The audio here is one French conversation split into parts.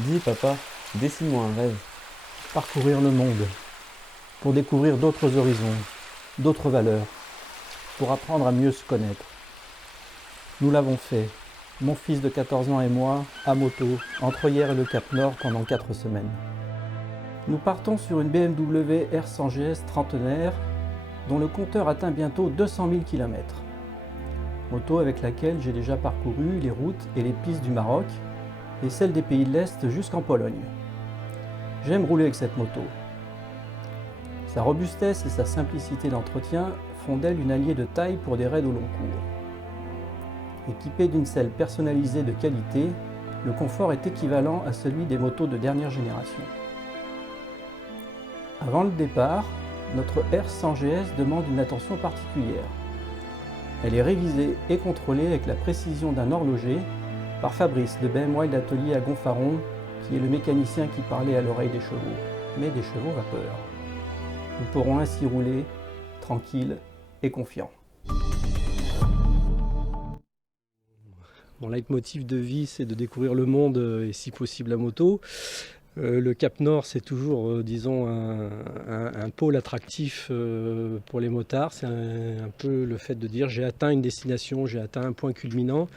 Dis, papa, dessine-moi un rêve. Parcourir le monde, pour découvrir d'autres horizons, d'autres valeurs, pour apprendre à mieux se connaître. Nous l'avons fait, mon fils de 14 ans et moi, à moto, entre hier et le Cap Nord pendant 4 semaines. Nous partons sur une BMW R100 GS trentenaire dont le compteur atteint bientôt 200 000 km. Moto avec laquelle j'ai déjà parcouru les routes et les pistes du Maroc et celles des pays de l'Est jusqu'en Pologne. J'aime rouler avec cette moto. Sa robustesse et sa simplicité d'entretien font d'elle une alliée de taille pour des raids au long cours. Équipée d'une selle personnalisée de qualité, le confort est équivalent à celui des motos de dernière génération. Avant le départ, notre R100 GS demande une attention particulière. Elle est révisée et contrôlée avec la précision d'un horloger par Fabrice de BMW d'Atelier à Gonfaron, qui est le mécanicien qui parlait à l'oreille des chevaux, mais des chevaux vapeur. Nous pourrons ainsi rouler tranquille et confiant. Mon leitmotiv de vie, c'est de découvrir le monde et si possible à moto. Le Cap Nord, c'est toujours, disons, un pôle attractif pour les motards. C'est un peu le fait de dire j'ai atteint une destination, j'ai atteint un point culminant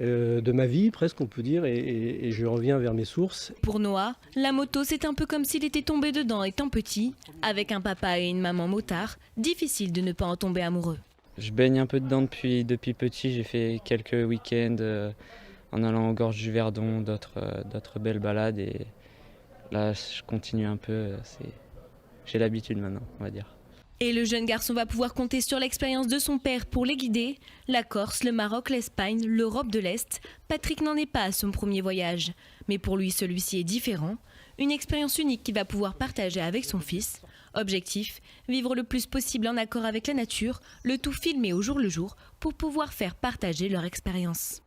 de ma vie, presque on peut dire, et je reviens vers mes sources. Pour Noah, la moto, c'est un peu comme s'il était tombé dedans étant petit. Avec un papa et une maman motard, difficile de ne pas en tomber amoureux. Je baigne un peu dedans depuis petit, j'ai fait quelques week-ends en allant aux gorges du Verdon, d'autres belles balades et là je continue un peu, j'ai l'habitude maintenant on va dire. Et le jeune garçon va pouvoir compter sur l'expérience de son père pour les guider. La Corse, le Maroc, l'Espagne, l'Europe de l'Est. Patrick n'en est pas à son premier voyage. Mais pour lui, celui-ci est différent. Une expérience unique qu'il va pouvoir partager avec son fils. Objectif, vivre le plus possible en accord avec la nature, le tout filmé au jour le jour pour pouvoir faire partager leur expérience.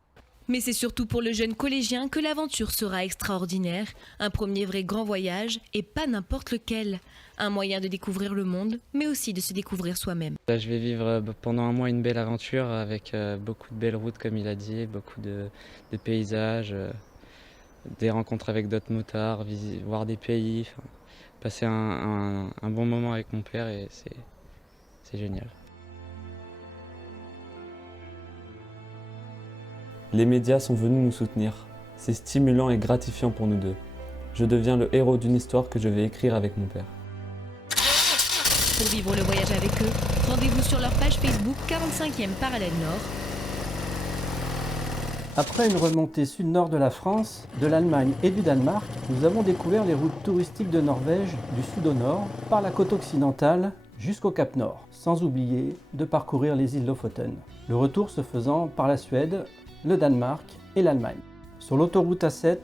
Mais c'est surtout pour le jeune collégien que l'aventure sera extraordinaire. Un premier vrai grand voyage et pas n'importe lequel. Un moyen de découvrir le monde, mais aussi de se découvrir soi-même. Là, je vais vivre pendant un mois une belle aventure avec beaucoup de belles routes comme il a dit, beaucoup de paysages, des rencontres avec d'autres motards, voir des pays, passer un bon moment avec mon père et c'est génial. Les médias sont venus nous soutenir. C'est stimulant et gratifiant pour nous deux. Je deviens le héros d'une histoire que je vais écrire avec mon père. Pour vivre le voyage avec eux, rendez-vous sur leur page Facebook 45e Parallèle Nord. Après une remontée sud-nord de la France, de l'Allemagne et du Danemark, nous avons découvert les routes touristiques de Norvège du sud au nord, par la côte occidentale jusqu'au Cap Nord, sans oublier de parcourir les îles Lofoten. Le retour se faisant par la Suède, le Danemark et l'Allemagne. Sur l'autoroute A7,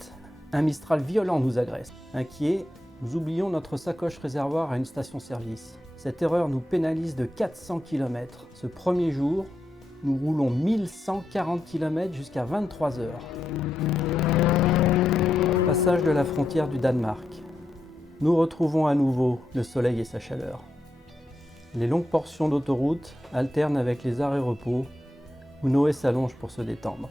un Mistral violent nous agresse. Inquiets, nous oublions notre sacoche réservoir à une station-service. Cette erreur nous pénalise de 400 km. Ce premier jour, nous roulons 1140 km jusqu'à 23 heures. Passage de la frontière du Danemark. Nous retrouvons à nouveau le soleil et sa chaleur. Les longues portions d'autoroute alternent avec les arrêts-repos où Noé s'allonge pour se détendre.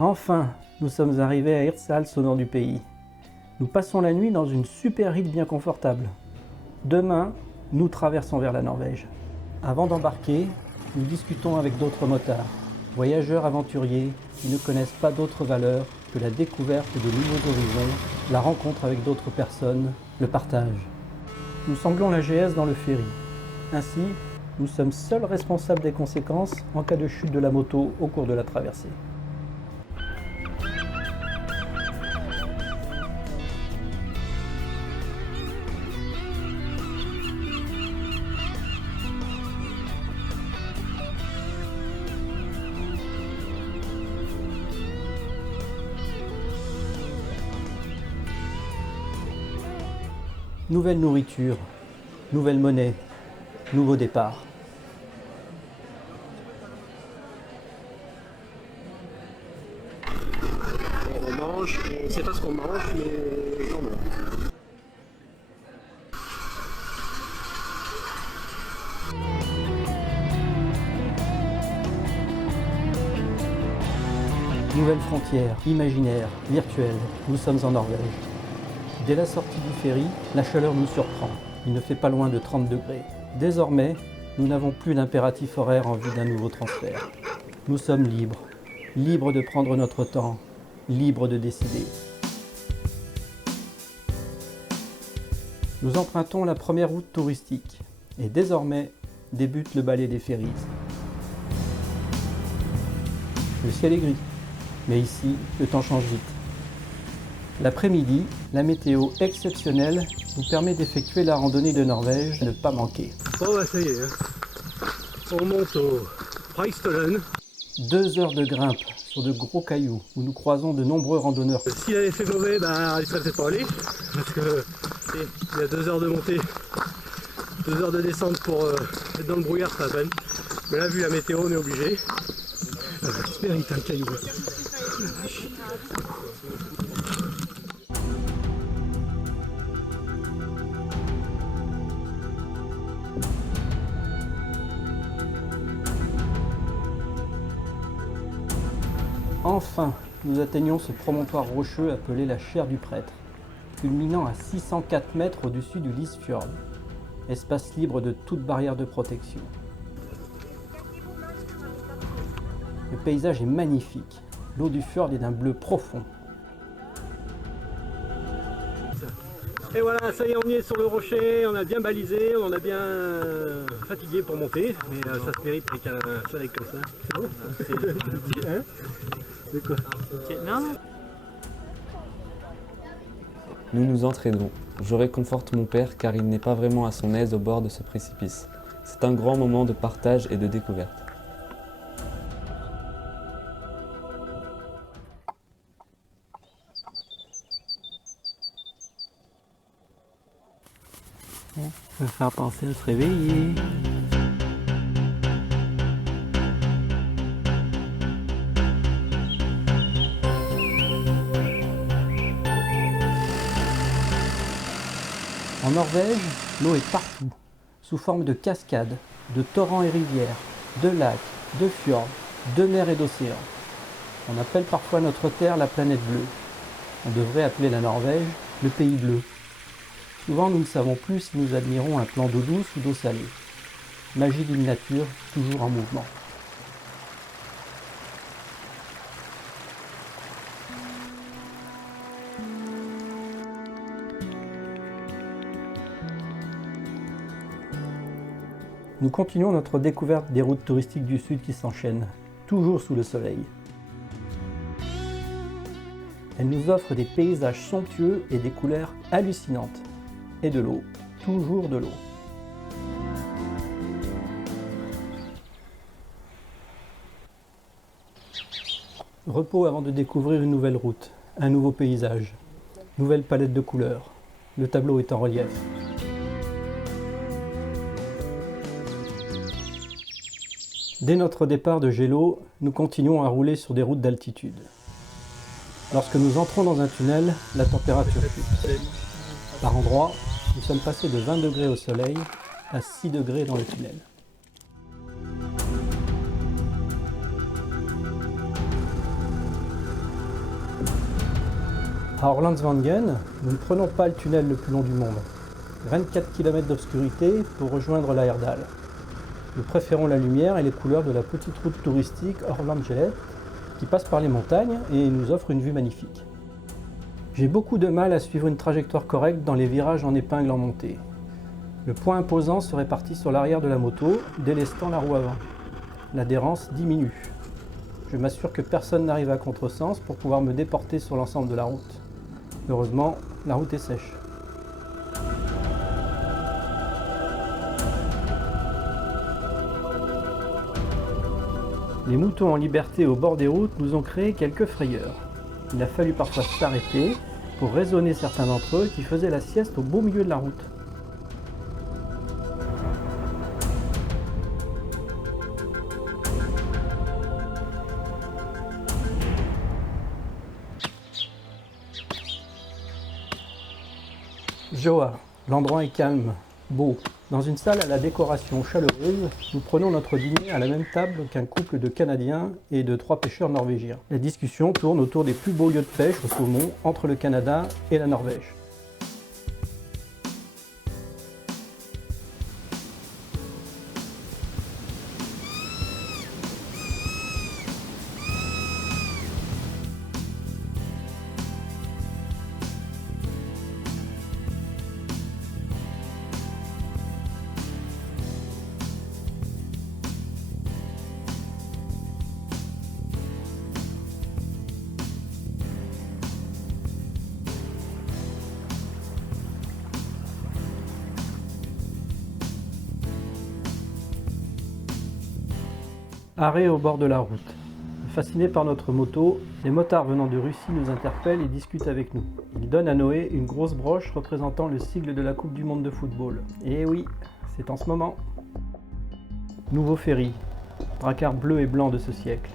Enfin, nous sommes arrivés à Hirtshals au nord du pays. Nous passons la nuit dans une super île bien confortable. Demain, nous traversons vers la Norvège. Avant d'embarquer, nous discutons avec d'autres motards, voyageurs aventuriers qui ne connaissent pas d'autres valeurs que la découverte de nouveaux horizons, la rencontre avec d'autres personnes, le partage. Nous semblons la GS dans le ferry. Ainsi, nous sommes seuls responsables des conséquences en cas de chute de la moto au cours de la traversée. Nouvelle nourriture, nouvelle monnaie, nouveau départ. On mange, on ne sait pas ce qu'on mange, mais on mange. Nouvelle frontière, imaginaire, virtuelle, nous sommes en Norvège. Dès la sortie du ferry, la chaleur nous surprend. Il ne fait pas loin de 30 degrés. Désormais, nous n'avons plus d'impératif horaire en vue d'un nouveau transfert. Nous sommes libres, libres de prendre notre temps, libres de décider. Nous empruntons la première route touristique et désormais débute le ballet des ferries. Le ciel est gris, mais ici, le temps change vite. L'après-midi, la météo exceptionnelle nous permet d'effectuer la randonnée de Norvège et ne pas manquer. Bon bah ça y est, on monte au Preistølen. 2 heures de grimpe sur de gros cailloux où nous croisons de nombreux randonneurs. S'il avait fait mauvais, bah il serait peut-être pas allé, parce que il y a 2 heures de montée, 2 heures de descente pour être dans le brouillard, c'est pas la peine. Mais là, vu la météo, on est obligé. J'espère qu'il est un caillou. Enfin, nous atteignons ce promontoire rocheux appelé la chaire du prêtre, culminant à 604 mètres au-dessus du Lysfjord, espace libre de toute barrière de protection. Le paysage est magnifique, l'eau du fjord est d'un bleu profond. Et voilà, ça y est, on y est sur le rocher, on a bien balisé, on a bien fatigué pour monter, mais ça se mérite avec un soleil comme ça. C'est bon, hein? C'est quoi? Non. Nous nous entraînons. Je réconforte mon père car il n'est pas vraiment à son aise au bord de ce précipice. C'est un grand moment de partage et de découverte. Ça va faire penser à se réveiller. En Norvège, l'eau est partout, sous forme de cascades, de torrents et rivières, de lacs, de fjords, de mers et d'océans. On appelle parfois notre terre la planète bleue. On devrait appeler la Norvège le pays bleu. Souvent, nous ne savons plus si nous admirons un plan d'eau douce ou d'eau salée. Magie d'une nature toujours en mouvement. Nous continuons notre découverte des routes touristiques du Sud qui s'enchaînent, toujours sous le soleil. Elles nous offrent des paysages somptueux et des couleurs hallucinantes. Et de l'eau, toujours de l'eau. Repos avant de découvrir une nouvelle route, un nouveau paysage, nouvelle palette de couleurs. Le tableau est en relief. Dès notre départ de Gélo, nous continuons à rouler sur des routes d'altitude. Lorsque nous entrons dans un tunnel, la température chute. Par endroits, nous sommes passés de 20 degrés au soleil à 6 degrés dans le tunnel. À Orlandsvangen, nous ne prenons pas le tunnel le plus long du monde. 24 km d'obscurité pour rejoindre la Herdal. Nous préférons la lumière et les couleurs de la petite route touristique Orlandfjellet qui passe par les montagnes et nous offre une vue magnifique. J'ai beaucoup de mal à suivre une trajectoire correcte dans les virages en épingle en montée. Le poids imposant se répartit sur l'arrière de la moto, délestant la roue avant. L'adhérence diminue. Je m'assure que personne n'arrive à contresens pour pouvoir me déporter sur l'ensemble de la route. Heureusement, la route est sèche. Les moutons en liberté au bord des routes nous ont créé quelques frayeurs. Il a fallu parfois s'arrêter pour raisonner certains d'entre eux qui faisaient la sieste au beau milieu de la route. Joa, l'endroit est calme, beau, Dans une salle à la décoration chaleureuse, nous prenons notre dîner à la même table qu'un couple de Canadiens et de 3 pêcheurs norvégiens. La discussion tourne autour des plus beaux lieux de pêche au saumon entre le Canada et la Norvège. Arrêt au bord de la route. Fascinés par notre moto, les motards venant de Russie nous interpellent et discutent avec nous. Ils donnent à Noé une grosse broche représentant le sigle de la Coupe du Monde de football. Et oui, c'est en ce moment. Nouveau ferry, braquard bleu et blanc de ce siècle.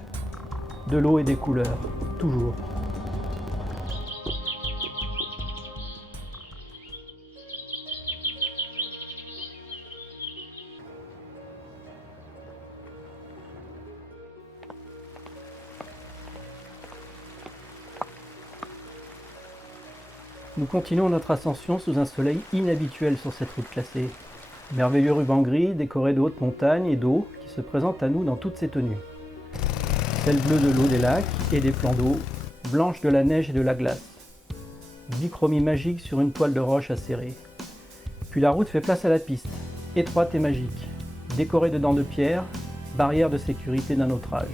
De l'eau et des couleurs, toujours. Nous continuons notre ascension sous un soleil inhabituel sur cette route classée. Merveilleux ruban gris décoré de hautes montagnes et d'eau qui se présentent à nous dans toutes ses tenues. Ciel bleu de l'eau des lacs et des plans d'eau, blanche de la neige et de la glace. Bichromie magique sur une toile de roche acérée. Puis la route fait place à la piste, étroite et magique, décorée de dents de pierre, barrière de sécurité d'un autre âge.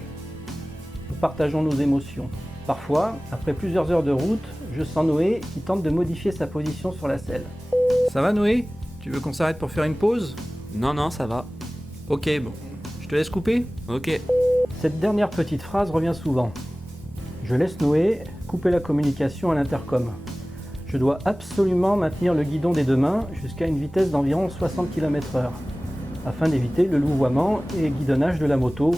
Nous partageons nos émotions. Parfois, après plusieurs heures de route, je sens Noé qui tente de modifier sa position sur la selle. Ça va Noé? Tu veux qu'on s'arrête pour faire une pause? Non, ça va. Ok, bon. Je te laisse couper? Ok. Cette dernière petite phrase revient souvent. Je laisse Noé couper la communication à l'intercom. Je dois absolument maintenir le guidon des deux mains jusqu'à une vitesse d'environ 60 km/h, afin d'éviter le louvoiement et guidonnage de la moto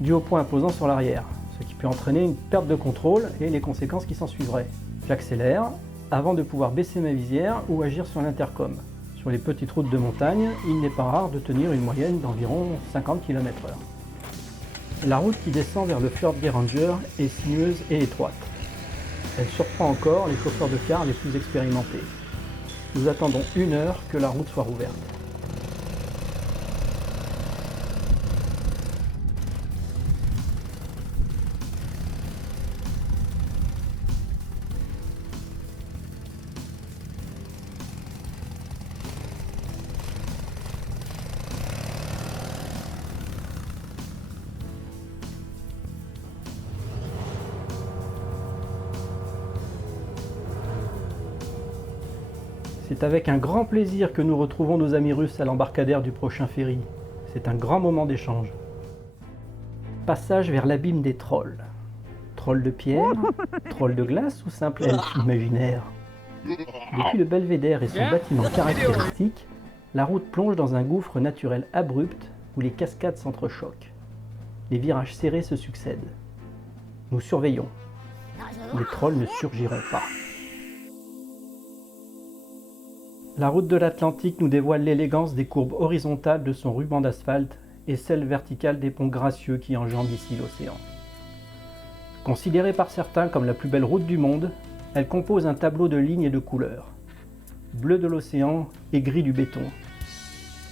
dû au poids imposant sur l'arrière, ce qui peut entraîner une perte de contrôle et les conséquences qui s'en suivraient. J'accélère avant de pouvoir baisser ma visière ou agir sur l'intercom. Sur les petites routes de montagne, il n'est pas rare de tenir une moyenne d'environ 50 km/h. La route qui descend vers le Fjordgeiranger est sinueuse et étroite. Elle surprend encore les chauffeurs de car les plus expérimentés. Nous attendons 1 heure que la route soit rouverte. C'est avec un grand plaisir que nous retrouvons nos amis russes à l'embarcadère du prochain ferry. C'est un grand moment d'échange. Passage vers l'abîme des trolls. Trolls de pierre, trolls de glace ou simple elfe imaginaire? Depuis le belvédère et son bâtiment caractéristique, la route plonge dans un gouffre naturel abrupt où les cascades s'entrechoquent. Les virages serrés se succèdent. Nous surveillons. Les trolls ne surgiront pas. La route de l'Atlantique nous dévoile l'élégance des courbes horizontales de son ruban d'asphalte et celle verticale des ponts gracieux qui enjambent ici l'océan. Considérée par certains comme la plus belle route du monde, elle compose un tableau de lignes et de couleurs. Bleu de l'océan et gris du béton.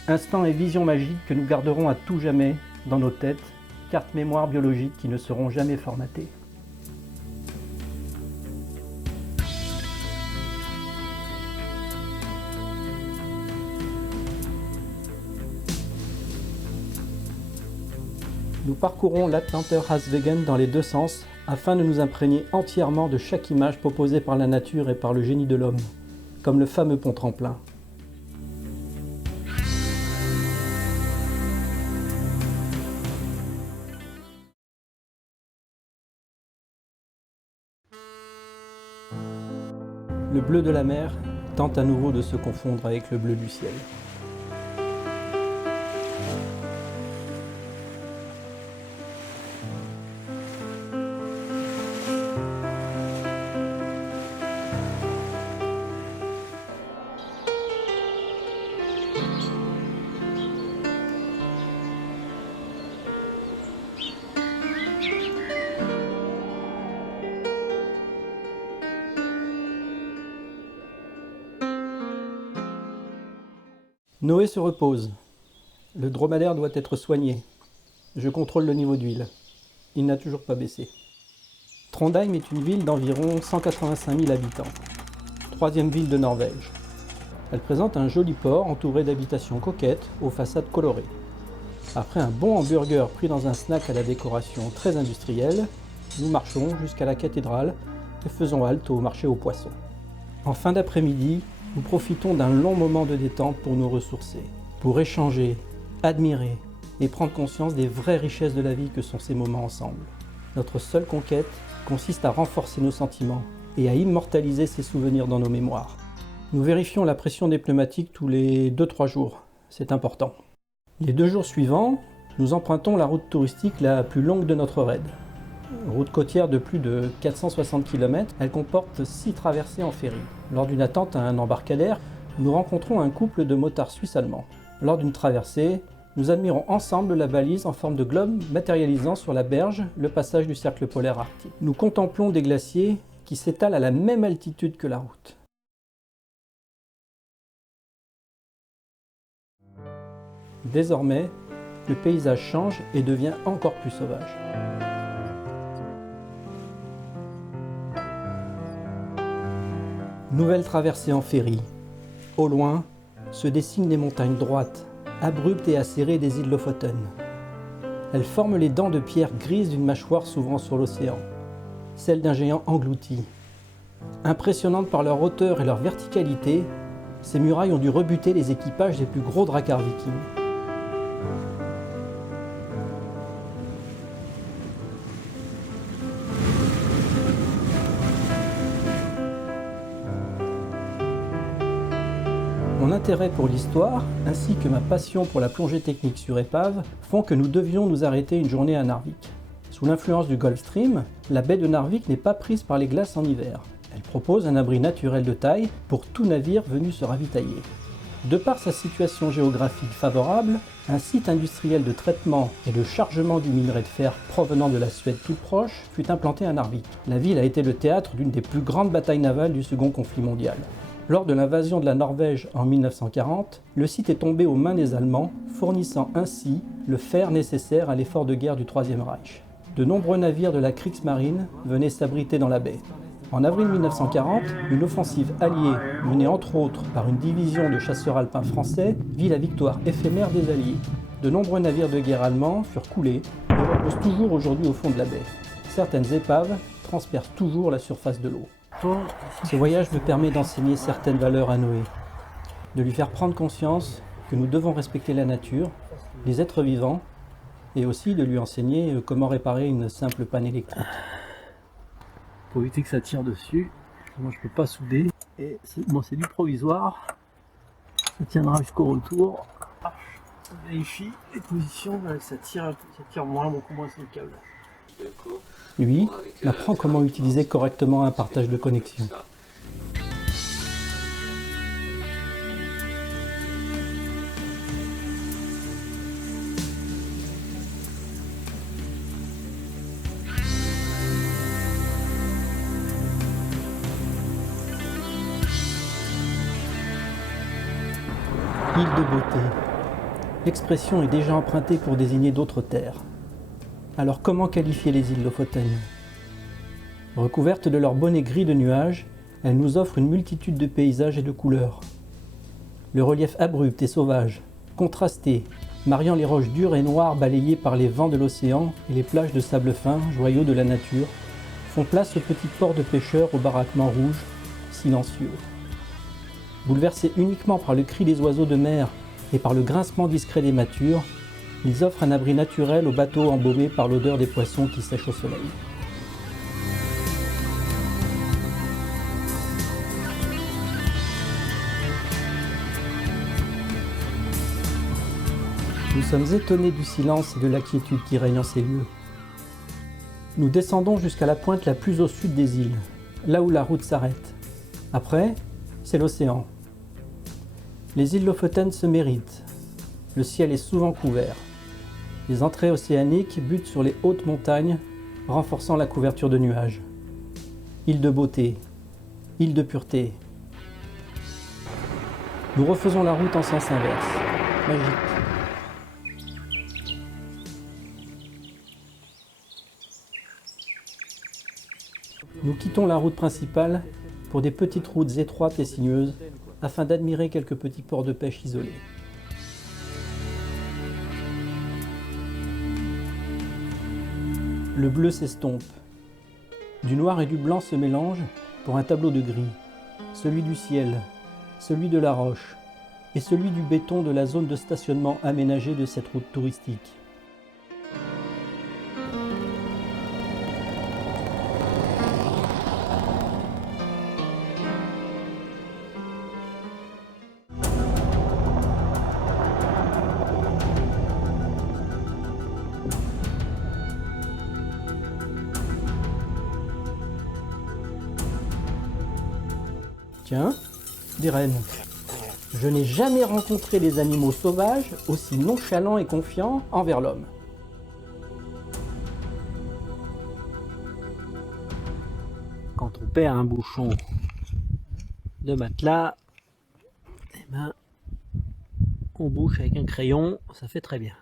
Instant et vision magique que nous garderons à tout jamais dans nos têtes, cartes mémoire biologiques qui ne seront jamais formatées. Nous parcourons l'Atlanterhavsvägen dans les deux sens afin de nous imprégner entièrement de chaque image proposée par la nature et par le génie de l'homme, comme le fameux pont tremplin. Le bleu de la mer tente à nouveau de se confondre avec le bleu du ciel. Noé se repose. Le dromadaire doit être soigné. Je contrôle le niveau d'huile. Il n'a toujours pas baissé. Trondheim est une ville d'environ 185 000 habitants. Troisième ville de Norvège. Elle présente un joli port entouré d'habitations coquettes aux façades colorées. Après un bon hamburger pris dans un snack à la décoration très industrielle, nous marchons jusqu'à la cathédrale et faisons halte au marché aux poissons. En fin d'après-midi, nous profitons d'un long moment de détente pour nous ressourcer, pour échanger, admirer et prendre conscience des vraies richesses de la vie que sont ces moments ensemble. Notre seule conquête consiste à renforcer nos sentiments et à immortaliser ces souvenirs dans nos mémoires. Nous vérifions la pression des pneumatiques tous les 2-3 jours, c'est important. Les 2 jours suivants, nous empruntons la route touristique la plus longue de notre raid. Route côtière de plus de 460 km, elle comporte 6 traversées en ferry. Lors d'une attente à un embarcadère, nous rencontrons un couple de motards suisses-allemands. Lors d'une traversée, nous admirons ensemble la balise en forme de globe matérialisant sur la berge le passage du cercle polaire arctique. Nous contemplons des glaciers qui s'étalent à la même altitude que la route. Désormais, le paysage change et devient encore plus sauvage. Nouvelle traversée en ferry. Au loin, se dessinent les montagnes droites, abruptes et acérées des îles Lofoten. Elles forment les dents de pierre grises d'une mâchoire s'ouvrant sur l'océan, celle d'un géant englouti. Impressionnantes par leur hauteur et leur verticalité, ces murailles ont dû rebuter les équipages des plus gros dracars vikings. Mon intérêt pour l'histoire, ainsi que ma passion pour la plongée technique sur épave, font que nous devions nous arrêter une journée à Narvik. Sous l'influence du Gulf Stream, la baie de Narvik n'est pas prise par les glaces en hiver. Elle propose un abri naturel de taille pour tout navire venu se ravitailler. De par sa situation géographique favorable, un site industriel de traitement et de chargement du minerai de fer provenant de la Suède toute proche fut implanté à Narvik. La ville a été le théâtre d'une des plus grandes batailles navales du Second conflit mondial. Lors de l'invasion de la Norvège en 1940, le site est tombé aux mains des Allemands, fournissant ainsi le fer nécessaire à l'effort de guerre du Troisième Reich. De nombreux navires de la Kriegsmarine venaient s'abriter dans la baie. En avril 1940, une offensive alliée, menée entre autres par une division de chasseurs alpins français, vit la victoire éphémère des Alliés. De nombreux navires de guerre allemands furent coulés et reposent toujours aujourd'hui au fond de la baie. Certaines épaves transpercent toujours la surface de l'eau. Ce voyage me permet d'enseigner certaines valeurs à Noé, de lui faire prendre conscience que nous devons respecter la nature, les êtres vivants, et aussi de lui enseigner comment réparer une simple panne électrique. Pour éviter que ça tire dessus, moi je peux pas souder, et c'est du provisoire, ça tiendra jusqu'au retour. On vérifie les positions, ça tire beaucoup moins sur le câble. Lui apprend comment utiliser correctement un partage de connexion. Île de beauté. L'expression est déjà empruntée pour désigner d'autres terres. Alors comment qualifier les îles Lofoten? Recouvertes de leur bonnet gris de nuages, elles nous offrent une multitude de paysages et de couleurs. Le relief abrupt et sauvage, contrasté, mariant les roches dures et noires balayées par les vents de l'océan et les plages de sable fin, joyaux de la nature, font place au petit port de pêcheurs aux baraquements rouges, silencieux. Bouleversés uniquement par le cri des oiseaux de mer et par le grincement discret des mâtures, ils offrent un abri naturel aux bateaux embaumés par l'odeur des poissons qui sèchent au soleil. Nous sommes étonnés du silence et de la quiétude qui règne en ces lieux. Nous descendons jusqu'à la pointe la plus au sud des îles, là où la route s'arrête. Après, c'est l'océan. Les îles Lofoten se méritent. Le ciel est souvent couvert. Les entrées océaniques butent sur les hautes montagnes, renforçant la couverture de nuages. Île de beauté, île de pureté. Nous refaisons la route en sens inverse. Magique. Nous quittons la route principale pour des petites routes étroites et sinueuses afin d'admirer quelques petits ports de pêche isolés. Le bleu s'estompe. Du noir et du blanc se mélangent pour un tableau de gris. Celui du ciel, celui de la roche et celui du béton de la zone de stationnement aménagée de cette route touristique. Tiens, des rennes. Je n'ai jamais rencontré des animaux sauvages aussi nonchalants et confiants envers l'homme. Quand on perd un bouchon de matelas, eh ben, on bouche avec un crayon, ça fait très bien.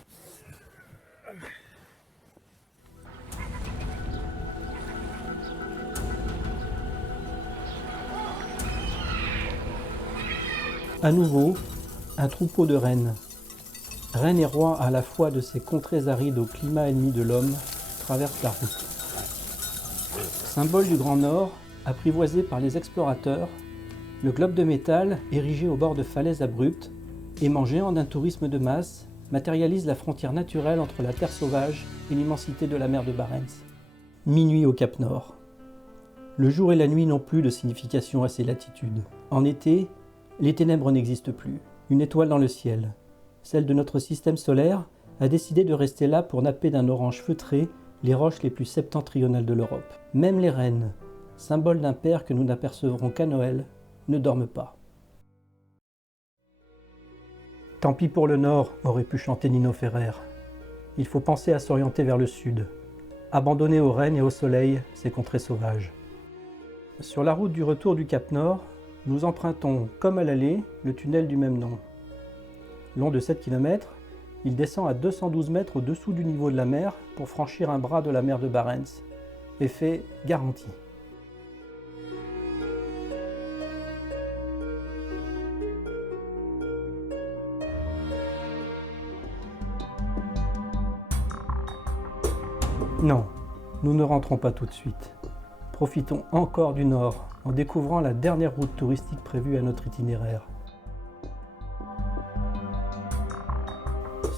À nouveau, un troupeau de rennes. Reine et roi à la fois de ces contrées arides au climat ennemi de l'homme traversent la route. Symbole du Grand Nord, apprivoisé par les explorateurs, le globe de métal, érigé au bord de falaises abruptes, aimant géant d'un tourisme de masse, matérialise la frontière naturelle entre la terre sauvage et l'immensité de la mer de Barents. Minuit au Cap Nord. Le jour et la nuit n'ont plus de signification à ces latitudes. En été, les ténèbres n'existent plus. Une étoile dans le ciel, celle de notre système solaire, a décidé de rester là pour napper d'un orange feutré les roches les plus septentrionales de l'Europe. Même les rennes, symbole d'un père que nous n'apercevrons qu'à Noël, ne dorment pas. Tant pis pour le nord, aurait pu chanter Nino Ferrer. Il faut penser à s'orienter vers le sud, abandonner aux rennes et au soleil ces contrées sauvages. Sur la route du retour du Cap Nord, nous empruntons, comme à l'aller, le tunnel du même nom. Long de 7 km, il descend à 212 mètres au-dessous du niveau de la mer pour franchir un bras de la mer de Barents. Effet garanti. Non, nous ne rentrons pas tout de suite. Profitons encore du nord en découvrant la dernière route touristique prévue à notre itinéraire.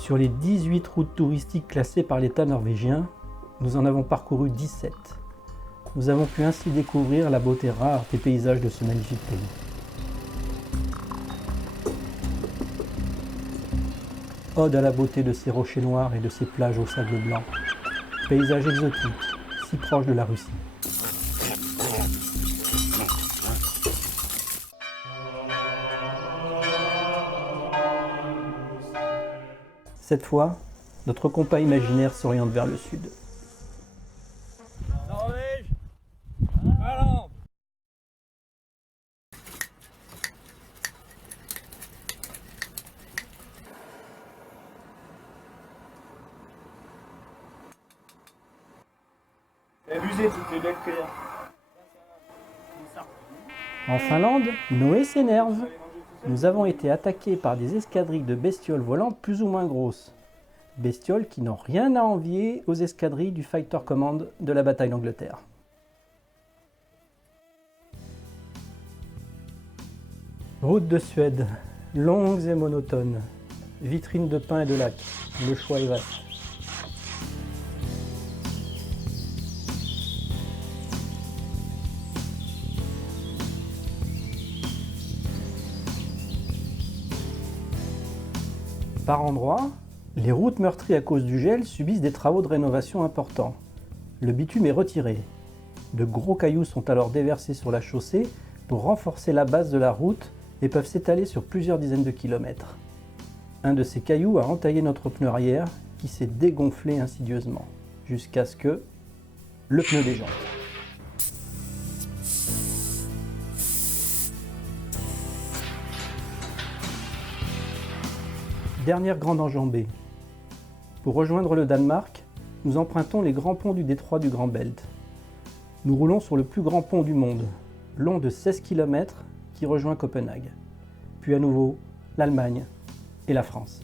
Sur les 18 routes touristiques classées par l'État norvégien, nous en avons parcouru 17. Nous avons pu ainsi découvrir la beauté rare des paysages de ce magnifique pays. Ode à la beauté de ces rochers noirs et de ces plages au sable blanc. Paysage exotique, si proche de la Russie. Cette fois, notre compas imaginaire s'oriente vers le sud. Norvège, Finlande. Abusé toutes les belles cuillères. En Finlande, Noé s'énerve. Nous avons été attaqués par des escadrilles de bestioles volantes plus ou moins grosses. Bestioles qui n'ont rien à envier aux escadrilles du Fighter Command de la bataille d'Angleterre. Route de Suède, longues et monotones. Vitrines de pins et de lacs, le choix est vaste. Par endroits, les routes meurtries à cause du gel subissent des travaux de rénovation importants. Le bitume est retiré. De gros cailloux sont alors déversés sur la chaussée pour renforcer la base de la route et peuvent s'étaler sur plusieurs dizaines de kilomètres. Un de ces cailloux a entaillé notre pneu arrière qui s'est dégonflé insidieusement, jusqu'à ce que le pneu déjante. Dernière grande enjambée. Pour rejoindre le Danemark, nous empruntons les grands ponts du détroit du Grand Belt. Nous roulons sur le plus grand pont du monde, long de 16 km, qui rejoint Copenhague. Puis à nouveau, l'Allemagne et la France.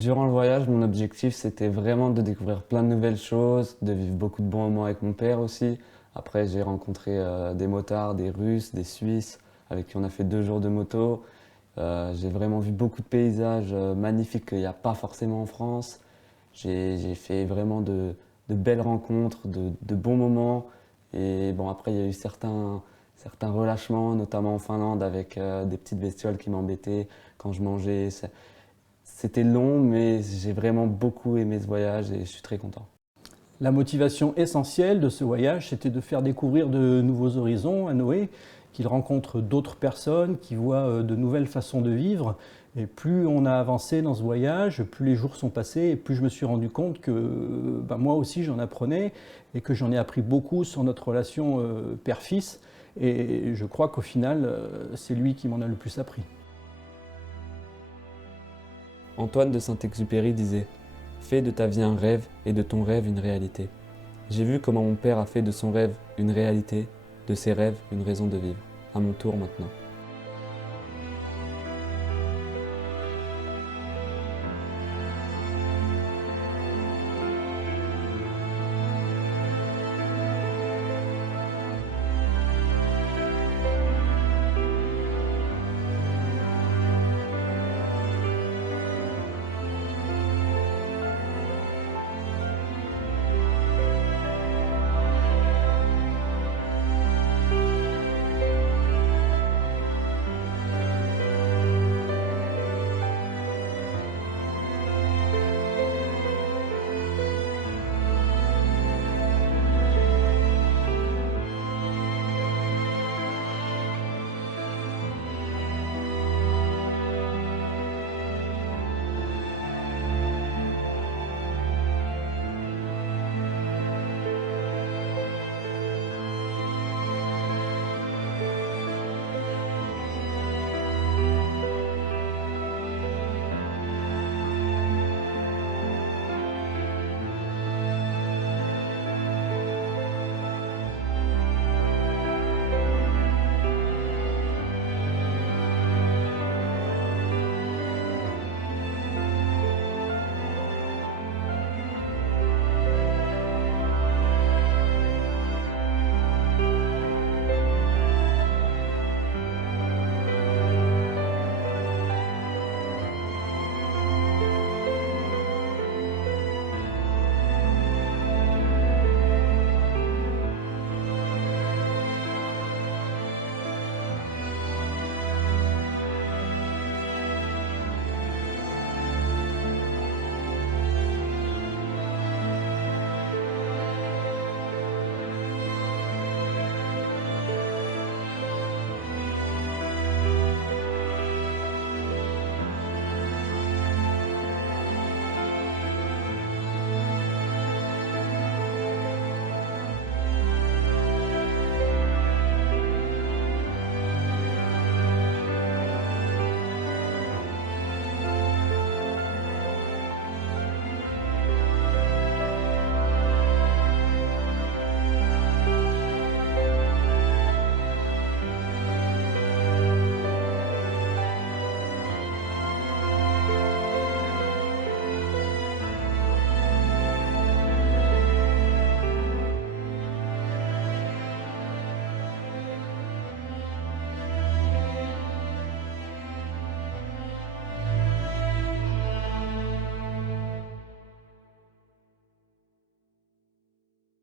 Durant le voyage, mon objectif, c'était vraiment de découvrir plein de nouvelles choses, de vivre beaucoup de bons moments avec mon père aussi. Après, j'ai rencontré des motards, des Russes, des Suisses, avec qui on a fait 2 jours de moto. J'ai vraiment vu beaucoup de paysages magnifiques qu'il n'y a pas forcément en France. J'ai fait vraiment de belles rencontres, de bons moments. Et bon, après, il y a eu certains relâchements, notamment en Finlande, avec des petites bestioles qui m'embêtaient quand je mangeais. C'était long, mais j'ai vraiment beaucoup aimé ce voyage et je suis très content. La motivation essentielle de ce voyage, c'était de faire découvrir de nouveaux horizons à Noé, qu'il rencontre d'autres personnes, qu'il voit de nouvelles façons de vivre. Et plus on a avancé dans ce voyage, plus les jours sont passés, et plus je me suis rendu compte que moi aussi j'en apprenais, et que j'en ai appris beaucoup sur notre relation père-fils. Et je crois qu'au final, c'est lui qui m'en a le plus appris. Antoine de Saint-Exupéry disait « Fais de ta vie un rêve et de ton rêve une réalité ». J'ai vu comment mon père a fait de son rêve une réalité, de ses rêves une raison de vivre. À mon tour maintenant.